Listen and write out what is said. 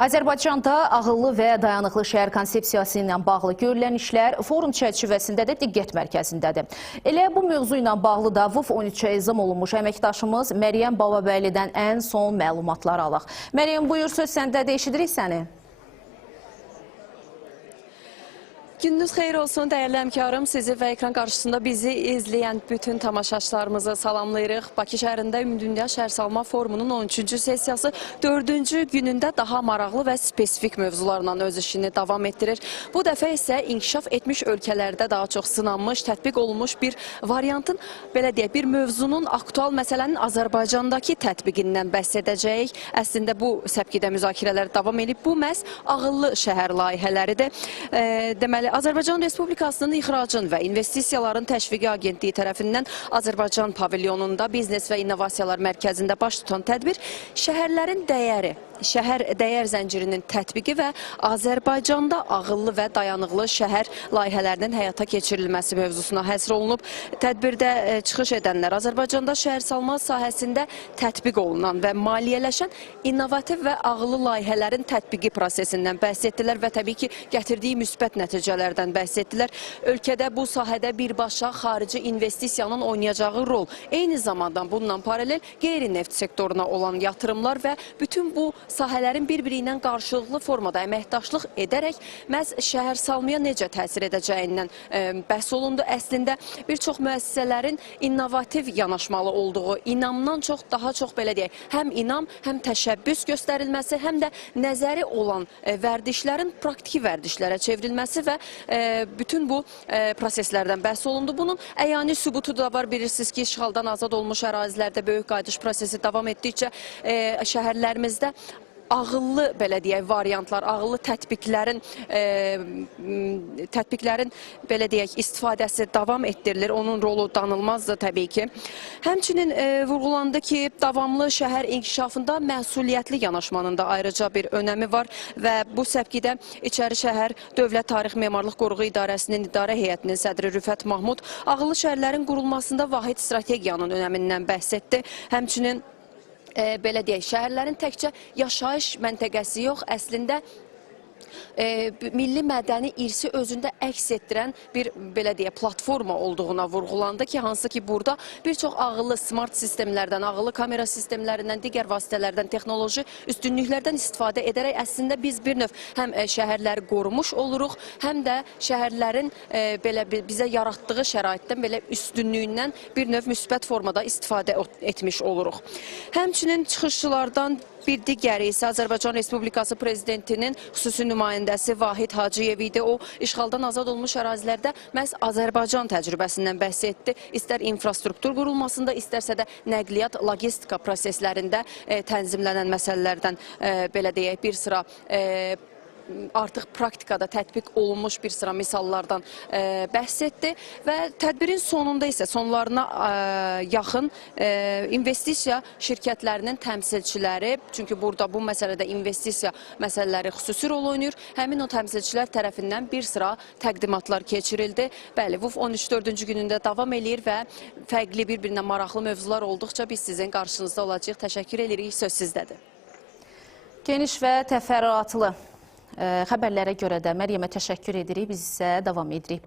Azərbaycanda ağıllı və dayanıqlı şəhər konsepsiyası ilə bağlı görülən işlər forum çərçivəsində də diqqət mərkəzindədir. Elə bu mövzu ilə bağlı da VUF 13-ə izam olunmuş əməkdaşımız Məryəm Bababəylidən ən son məlumatlar alaq. Məryəm, buyur, söz səndədir, eşidirik səni. Gününüz xeyir olsun, dəyərli həmkarım. Sizi və ekran qarşısında bizi izləyən bütün tamaşaçılarımızı salamlayırıq. Bakı şəhərində Ümumdünya Şəhərsalma Forumunun 13-cü sessiyası 4-cü günündə daha maraqlı və spesifik mövzularla öz işini davam etdirir. Bu dəfə isə inkişaf etmiş ölkələrdə daha çox sınanmış, tətbiq olunmuş bir variantın, belə deyək, bir mövzunun, aktual məsələnin Azərbaycandakı tətbiqindən bəhs edəcəyik. Əslində bu səpkidə müzakirələr davam edib. Bu məhz ağıllı şəhər layihələridir. Deməli, Azərbaycan Respublikasının İxracın və İnvestisiyaların Təşviqi Agentliyi tərəfindən Azərbaycan pavilyonunda Biznes və İnnovasiyalar Mərkəzində baş tutan tədbir şəhərlərin dəyəri, şəhər dəyər zəncirinin tətbiqi və Azərbaycanda ağıllı və dayanıqlı şəhər layihələrinin həyata keçirilməsi mövzusuna həsr olunub. Tədbirdə çıxış edənlər Azərbaycanda şəhərsalma sahəsində tətbiq olunan və maliyyələşən innovativ və ağıllı layihələrin tətbiqi prosesindən bəhs etdilər və təbii ki, gətirdiyi müsbət nəticələrdən bəhs etdilər. Ölkədə bu sahədə birbaşa xarici investisiyanın oynayacağı rol, eyni zamanda bununla paralel qeyri-neft sektoruna olan yatırımlar və bütün bu sahələrin bir-biri ilə qarşılıqlı formada əməkdaşlıq edərək məhz şəhərsalmaya necə təsir edəcəyindən bəhs olundu. Əslində bir çox müəssisələrin innovativ yanaşmalı olduğu, inamdan çox, daha çox belə deyək, həm inam, həm təşəbbüs göstərilməsi, həm də nəzəri olan vərdişlərin praktiki vərdişlərə çevrilməsi və bütün bu proseslərdən bəhs olundu. Bunun əyani sübutu da var. Bilirsiniz ki, işğaldan azad olmuş ərazilərdə böyük qayıdış prosesi davam etdikcə şəhərlərimizdə ağıllı, belə deyək, variantlar, ağıllı tətbiqlərin belə deyək, istifadəsi davam etdirilir. Onun rolu danılmazdır təbii ki. Həmçinin vurğulandı ki, davamlı şəhər inkişafında məsuliyyətli yanaşmanın da ayrıca bir önəmi var və bu səpkidə İçəri şəhər Dövlət Tarix Memarlıq Qoruğu İdarəsinin İdarə Heyətinin sədri Rüfət Mahmud ağıllı şəhərlərin qurulmasında vahid strategiyanın önəmindən bəhs etdi. Həmçinin belə deyək, şəhərlərin təkcə yaşayış məntəqəsi yox, əslində milli mədəni irsi özündə əks etdirən bir, belə deyək, platforma olduğuna vurğulandı ki, hansı ki burada bir çox ağıllı smart sistemlərdən, ağıllı kamera sistemlərindən, digər vasitələrdən, texnoloji üstünlüklərdən istifadə edərək əslində biz bir növ həm şəhərləri qorumuş oluruq, həm də şəhərlərin belə bizə yaratdığı şəraitdən, belə üstünlüyündən bir növ müsbət formada istifadə etmiş oluruq. Həmçinin çıxışçılardan bir digəri isə Azərbaycan Respublikası Prezidentinin xüsusi nümayəndəsi Vahid Hacıyev idi. O, işğaldan azad olmuş ərazilərdə məhz Azərbaycan təcrübəsindən bəhs etdi. İstər infrastruktur qurulmasında, istərsə də nəqliyyat, logistika proseslərində tənzimlənən məsələlərdən, belə deyək, bir sıra artıq praktikada tətbiq olunmuş bir sıra misallardan bəhs etdi və tədbirin sonunda isə sonlarına yaxın investisiya şirkətlərinin təmsilçiləri, çünki burada bu məsələdə investisiya məsələləri xüsusi rol oynayır, həmin o təmsilçilər tərəfindən bir sıra təqdimatlar keçirildi. Bəli, VUF 13-4-cü günündə davam eləyir və fərqli bir-birinə maraqlı mövzular olduqca biz sizin qarşınızda olacağıq. Təşəkkür edirik, söz sizdədir. Geniş və təfərrüatlı xəbərlərə görə də Məryəmə təşəkkür edirik, biz isə davam edirik.